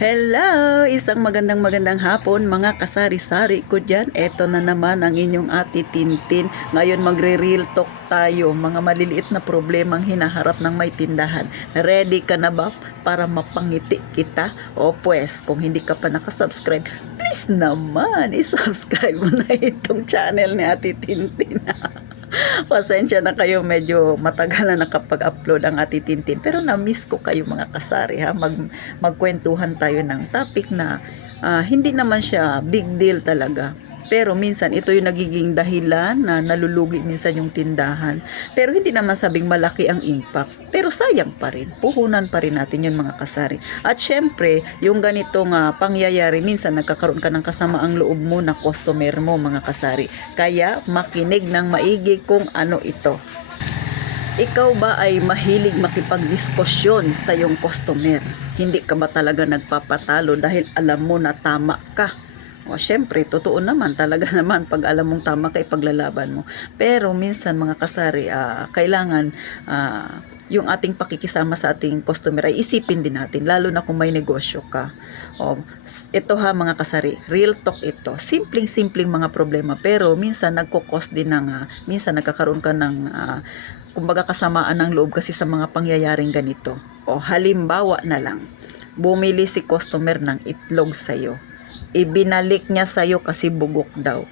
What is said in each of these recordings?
Hello! Isang magandang hapon mga kasari-sari ko dyan. Eto na naman ang inyong ate Tintin. Ngayon magre-real talk tayo. Mga maliliit na problemang hinaharap ng may tindahan. Ready ka na ba para mapangiti kita? O pues, kung hindi ka pa nakasubscribe, please naman, isubscribe mo na itong channel ni ate Tintin. Pasensya na kayo, medyo matagal na nakapag-upload ang ati Tintin. Pero na-miss ko kayo mga kasari ha. Magkwentuhan tayo ng topic na hindi naman siya big deal talaga. Pero minsan ito yung nagiging dahilan na nalulugi minsan yung tindahan. Pero hindi naman sabing malaki ang impact. Pero sayang pa rin. Puhunan pa rin natin yun mga kasari. At syempre, yung ganitong pangyayari, minsan nagkakaroon ka ng kasamaang loob mo na customer mo mga kasari. Kaya makinig ng maigi kung ano ito. Ikaw ba ay mahilig makipagdiskusyon sa iyong customer? Hindi ka ba talaga nagpapatalo dahil alam mo na tama ka? O syempre, totoo naman, talaga naman pag alam mong tama ka, ipaglalaban mo. Pero minsan mga kasari, kailangan yung ating pakikisama sa ating customer ay isipin din natin, lalo na kung may negosyo ka. O, ito ha mga kasari, real talk ito. Simpleng mga problema, pero minsan nagkukos din ng, minsan nagkakaroon ka ng, kumbaga kasamaan ng loob kasi sa mga pangyayaring ganito. O halimbawa na lang, bumili si customer ng itlog sa'yo. Ibinalik niya sa'yo kasi bugok daw.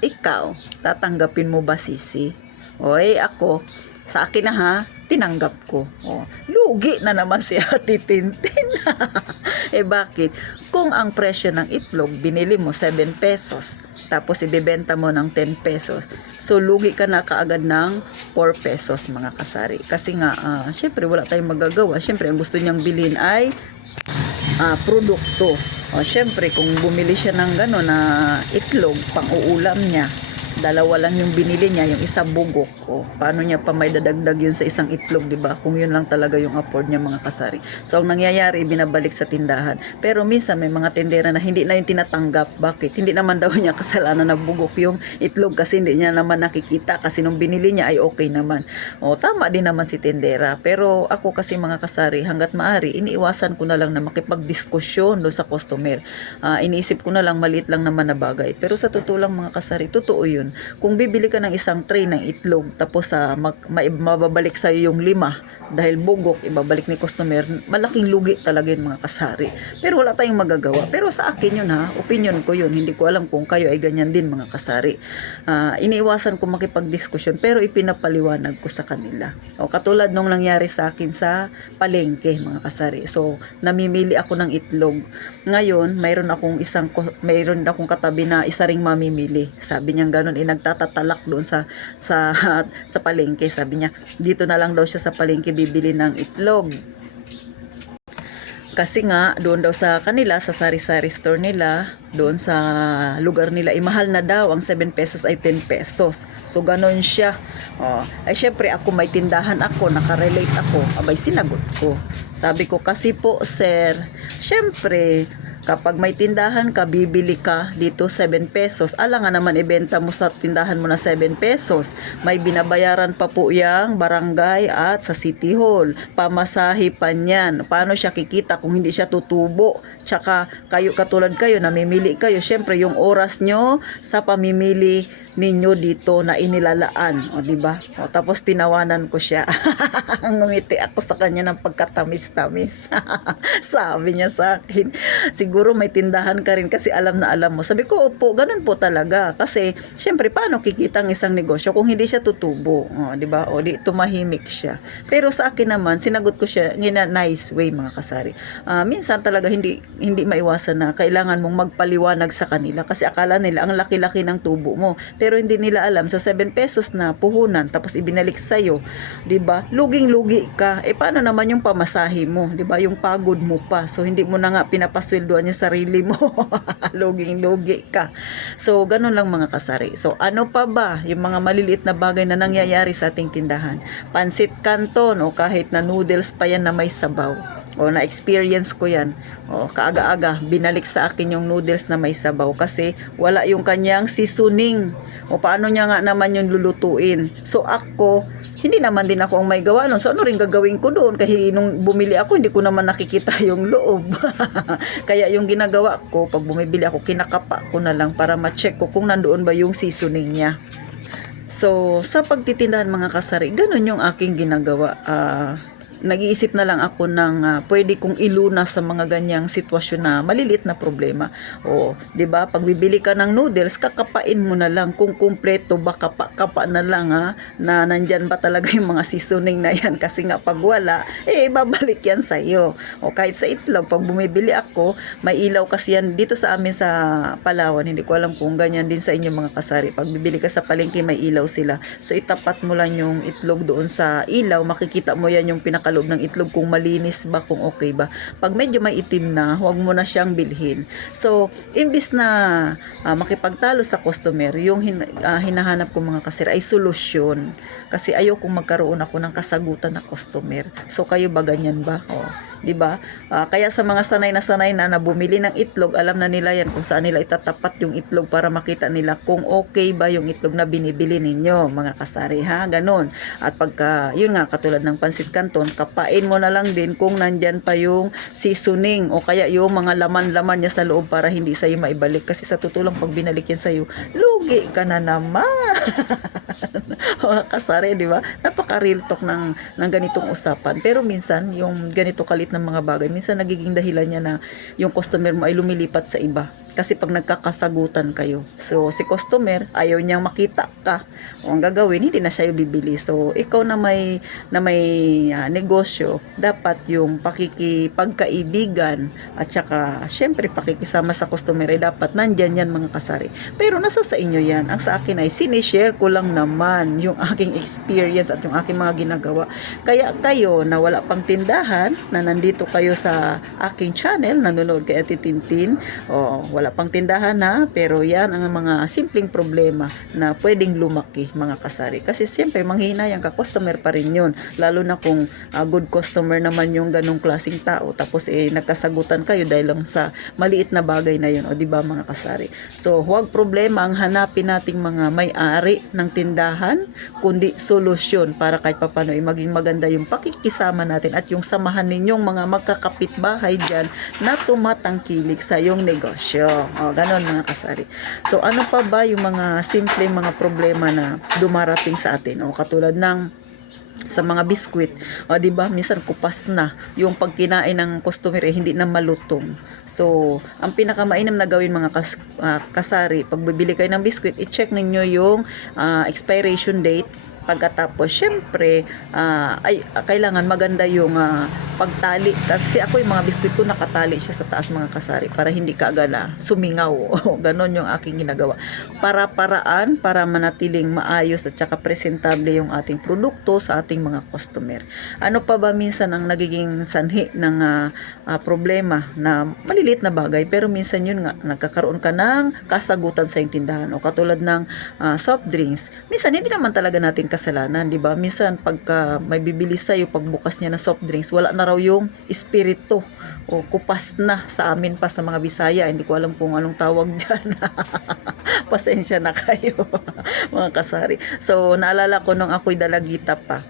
Ikaw, tatanggapin mo ba sisi? Oy, ako, sa akin na ha, tinanggap ko. O, lugi na naman si Ate Tintin. Bakit? Kung ang presyo ng itlog, binili mo 7 pesos, tapos ibebenta mo ng 10 pesos, so lugi ka na kaagad ng 4 pesos mga kasari. Kasi nga, syempre wala tayong magagawa. Syempre, ang gusto niyang bilhin ay produkto. O syempre kung bumili siya ng gano'n na itlog pang uulam niya, dalawa lang yung binili niya, yung isa bugok. O paano niya pa may dadagdag yun sa isang itlog, di ba? Kung yun lang talaga yung afford niya mga kasari. So ang nangyayari, binabalik sa tindahan. Pero minsan may mga tindera na hindi na yung tinatanggap. Bakit? Hindi naman daw niya kasalanan na bugok yung itlog kasi hindi niya naman nakikita, kasi nung binili niya ay okay naman. O tama din naman si tindera. Pero ako kasi mga kasari, hanggat maaari, iniiwasan ko na lang na makipagdiskusyon doon sa customer. Iniisip ko na lang, maliit lang naman na bagay. Pero sa totoo lang mga kasari, totoo yun. Kung bibili ka ng isang tray ng itlog, tapos mababalik sa'yo yung 5 dahil bugok, ibabalik ni customer, malaking lugi talaga yun mga kasari. Pero wala tayong magagawa. Pero sa akin yun ha, opinion ko yun. Hindi ko alam kung kayo ay ganyan din mga kasari. Iniiwasan ko makipagdiskusyon, pero ipinapaliwanag ko sa kanila. O katulad nung nangyari sa akin sa palengke mga kasari. So namimili ako ng itlog. Ngayon, mayroon akong katabi na isa ring mamimili. Sabi niya gano'n, nagtatatalak doon sa palengke. Sabi niya, dito na lang daw siya sa palengke bibili ng itlog. Kasi nga, doon daw sa kanila, sa sari-sari store nila, doon sa lugar nila, mahal na daw. Ang 7 pesos ay 10 pesos. So, ganon siya. Ay, syempre, ako may tindahan ako, nakarelate ako. Abay, sinagot ko. Sabi ko, kasi po, sir, syempre, kapag may tindahan ka, bibili ka dito 7 pesos. Ala nga naman ibenta mo sa tindahan mo na 7 pesos. May binabayaran pa po yang barangay at sa City Hall. Pamasahe pa niyan. Paano siya kikita kung hindi siya tutubo? Tsaka kayo, katulad kayo, namimili kayo. Syempre yung oras nyo sa pamimili ninyo dito na inilalaan. O diba? O, tapos tinawanan ko siya. Ngumiti ako sa kanya ng pagkatamis-tamis. Sabi niya sa akin, siguro may tindahan ka rin kasi alam na alam mo. Sabi ko, opo, ganun po talaga. Kasi, syempre, paano kikita ang isang negosyo kung hindi siya tutubo? O, diba? O, di tumahimik siya. Pero sa akin naman, sinagot ko siya in a nice way, mga kasari. Minsan talaga hindi maiwasan na kailangan mong magpaliwanag sa kanila kasi akala nila ang laki-laki ng tubo mo. Pero hindi nila alam, sa 7 pesos na puhunan, tapos ibinalik sa'yo, diba? Luging-lugi ka. Paano naman yung pamasahe mo? Diba? Yung pagod mo pa. So, hindi mo na nga pinapasweldoan yung sarili mo. Luging-lugi ka. So, ganun lang mga kasari. So, ano pa ba yung mga maliliit na bagay na nangyayari sa ating tindahan? Pansit canton o kahit na noodles pa yan na may sabaw. O na-experience ko yan. O kaaga-aga, binalik sa akin yung noodles na may sabaw kasi wala yung kanyang seasoning. O paano niya nga naman yung lulutuin. So ako, hindi naman din ako ang may gawa nun. So ano rin gagawin ko doon? Kasi nung bumili ako, hindi ko naman nakikita yung loob. Kaya yung ginagawa ko, pag bumibili ako, kinakapa ko na lang para ma-check ko kung nandoon ba yung seasoning niya. So, sa pagtitindahan mga kasari, ganun yung aking ginagawa. Nag-iisip na lang ako ng pwede kong iluna sa mga ganyang sitwasyon na maliliit na problema. O, 'di ba? Pag bibili ka ng noodles, kakapain mo na lang kung kumpleto ba kapa na lang na nandyan ba talaga yung mga seasoning na yan kasi nga pag wala, babalik yan sa iyo. O kahit sa itlog, pag bumibili ako, may ilaw kasi yan dito sa amin sa Palawan. Hindi ko alam kung ganyan din sa inyo mga kasari. Pag bibili ka sa palengke, may ilaw sila. So itapat mo lang yung itlog doon sa ilaw, makikita mo yan yung pinakaloob ng itlog kung malinis ba, kung okay ba. Pag medyo may itim na, huwag mo na siyang bilhin. So, imbis na makipagtalo sa customer, yung hinahanap ko mga kasir ay solusyon. Kasi ayokong magkaroon ako ng kasagutan na customer. So, kayo ba ganyan ba? O, 'di ba? Kaya sa mga sanay na bumili ng itlog, alam na nila yan kung saan nila itatapat yung itlog para makita nila kung okay ba yung itlog na binibili ninyo, mga kasari, ha? Ganon. At pagka, yun nga, katulad ng pansit canton, kapain mo na lang din kung nandyan pa yung seasoning o kaya yung mga laman-laman niya sa loob para hindi sa'yo maibalik. Kasi sa totoo lang, pag binalik yan sa'yo, lugi ka na naman. Mga kasari, di ba? Napaka-real talk ng ganitong usapan. Pero minsan, yung ganito kalit ng mga bagay, minsan nagiging dahilan niya na yung customer mo ay lumilipat sa iba. Kasi pag nagkakasagutan kayo. So, si customer, ayaw niyang makita ka. O ang gagawin, hindi na siya yung bibili. So, ikaw na may negosyo, dapat yung pakikipagkaibigan at saka, syempre, pakikisama sa customer ay dapat nandyan yan mga kasari. Pero nasa sa inyo yan. Ang sa akin ay sinishare ko lang naman yung aking experience at yung aking mga ginagawa. Kaya kayo na wala pang tindahan, na nandito kayo sa aking channel, nanonood kay Ate Tintin, wala pang tindahan na, pero yan ang mga simpleng problema na pwedeng lumaki mga kasari. Kasi siyempre, manghihinayang ka, customer pa rin yun. Lalo na kung good customer naman yung ganong klaseng tao, tapos nagkasagutan kayo dahil lang sa maliit na bagay na yun, o diba mga kasari. So, huwag problema ang hanapin nating mga may-ari ng tindahan, kundi solusyon para kahit papano maging maganda yung pakikisama natin at yung samahan ninyong mga magkakapitbahay dyan na tumatangkilik sa yung negosyo. Ganon mga kasari. So, ano pa ba yung mga simple mga problema na dumarating sa atin? Katulad ng sa mga biskwit, di ba minsan kupas na yung pagkinain ng customer hindi na malutong. So, ang pinakamainam na gawin mga kasari, pag bibili kayo ng biskwit, i-check ninyo yung expiration date. Pagkatapos, syempre, kailangan maganda yung pagtali. Kasi ako yung mga biskwit ko nakatali siya sa taas mga kasari para hindi kaagad sumingaw. Ganon yung aking ginagawa. Para-paraan, para manatiling maayos at saka presentable yung ating produkto sa ating mga customer. Ano pa ba minsan ang nagiging sanhi ng problema na maliliit na bagay, pero minsan yun nga, nagkakaroon ka ng kasagutan sa tindahan. O katulad ng soft drinks. Minsan hindi naman talaga natin kasalanan, di ba? Minsan pagka may bibili sa'yo, pagbukas niya ng soft drinks, wala na raw yung espiritu o kupas na sa amin pa sa mga Bisaya. Hindi ko alam kung anong tawag dyan. Pasensya na kayo mga kasari. So, naalala ko nung ako'y dalagita pa,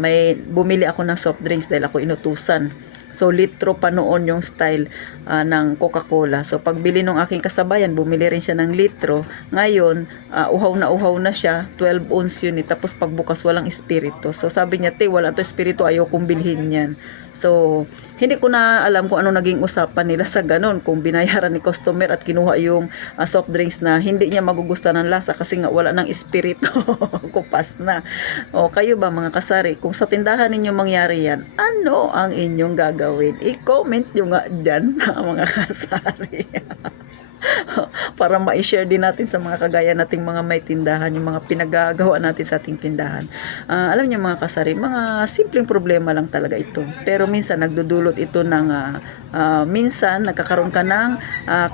may bumili ako ng soft drinks dahil ako inutusan. So, litro pa noon yung style ng Coca-Cola. So, pagbili ng aking kasabayan, bumili rin siya ng litro. Ngayon, uhaw na siya. 12 ounce yun. Tapos, pagbukas, walang espiritu. So, sabi niya, wala to espiritu. Ayaw kong bilhin yan. So, hindi ko na alam kung ano naging usapan nila sa ganon. Kung binayaran ni customer at kinuha yung soft drinks na hindi niya magugustuhan ng lasa kasi nga wala ng espiritu. Kupas na. Kayo ba mga kasari, kung sa tindahan ninyo mangyari yan, ano ang inyong gagawin? I-comment nyo nga dyan mga kasari. para ma-share din natin sa mga kagaya nating mga may tindahan, yung mga pinagagawa natin sa ating tindahan. Alam niyo mga kasari, mga simpleng problema lang talaga ito. Pero minsan nagdudulot ito ng minsan nagkakaroon ka ng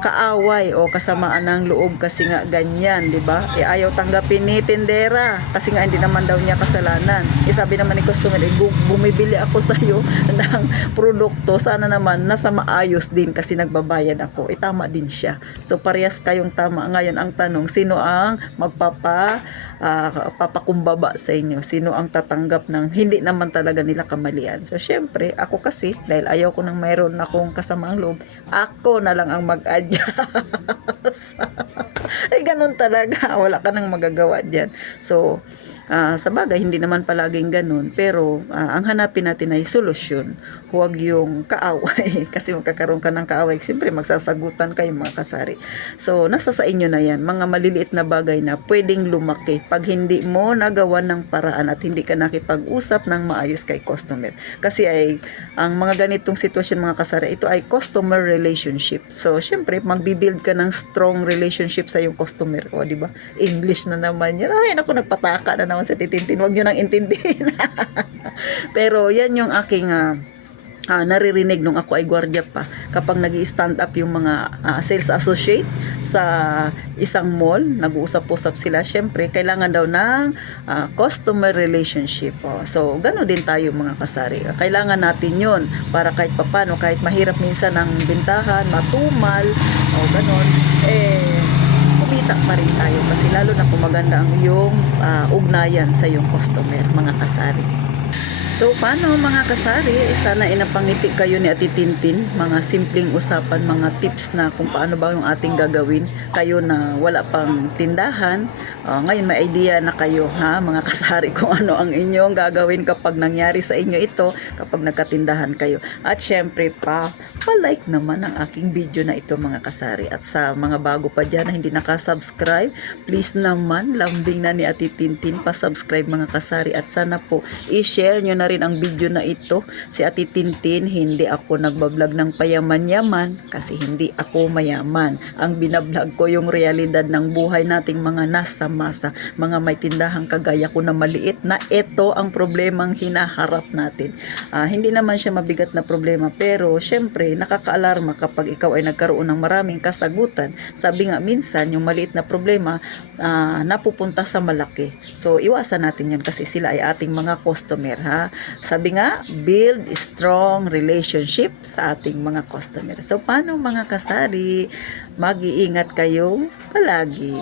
kaaway o kasamaan ng loob kasi nga ganyan, di ba? Ayaw tanggapin ni tindera kasi nga hindi naman daw niya kasalanan. Sabi naman ni customer, bumibili ako sa iyo ng produkto, sana naman nasa maayos din kasi nagbabayad ako. Tama din siya. So parehas kayong tama. Ngayon ang tanong, sino ang papakumbaba sa inyo? Sino ang tatanggap ng hindi naman talaga nila kamalian? So syempre, ako kasi dahil ayaw ko nang mayroon akong kasamaang loob, ako na lang ang mag-adjust. Ganun talaga, wala ka nang magagawa diyan. So sa bagay, hindi naman palaging ganun, pero ang hanapin natin ay solusyon. Huwag yung kaaway kasi magkakaroon ka ng kaaway, siyempre magsasagutan kayo mga kasari. So nasa sa inyo na yan, mga maliliit na bagay na pwedeng lumaki pag hindi mo nagawa ng paraan at hindi ka nakipag-usap ng maayos kay customer. Kasi ay ang mga ganitong sitwasyon mga kasari, ito ay customer relationship. So syempre magbibuild ka ng strong relationship sa yung customer, o di ba? English na naman yan. Ay naku, nagpataka na naman sa titintin, wag nyo nang intindihin. Pero yan yung aking naririnig nung ako ay gwardiya pa, kapag nag-i-stand up yung mga sales associate sa isang mall, nag-uusap-usap sila, syempre kailangan daw ng customer relationship. So gano'n din tayo mga kasari, kailangan natin yun para kahit papano, kahit mahirap minsan ang bintahan, matumal o gano'n, kumita pa rin tayo kasi lalo na kung maganda ang iyong ugnayan sa iyong customer mga kasari. So paano mga kasari, sana inapangiti kayo ni Ate Tintin, mga simpleng usapan, mga tips na kung paano ba yung ating gagawin, kayo na wala pang tindahan, ngayon may idea na kayo mga kasari kung ano ang inyong gagawin kapag nangyari sa inyo ito, kapag nagkatindahan kayo. At syempre pa-like naman ang aking video na ito mga kasari, at sa mga bago pa dyan na hindi nakasubscribe, please naman lambing na ni Ate Tintin, pa-subscribe mga kasari, at sana po i-share nyo na rin ang video na ito. Si Ate Tintin, hindi ako nagbablog ng payaman-yaman kasi hindi ako mayaman. Ang binablog ko yung realidad ng buhay nating mga nasa masa, mga may tindahang kagaya ko na maliit, na ito ang problemang hinaharap natin. Hindi naman siya mabigat na problema, pero syempre nakakaalarma kapag ikaw ay nagkaroon ng maraming kasagutan. Sabi nga minsan yung maliit na problema napupunta sa malaki. So iwasan natin yun kasi sila ay ating mga customer Sabi nga, build strong relationship sa ating mga customer. So paano mga kasari, mag-iingat kayo palagi.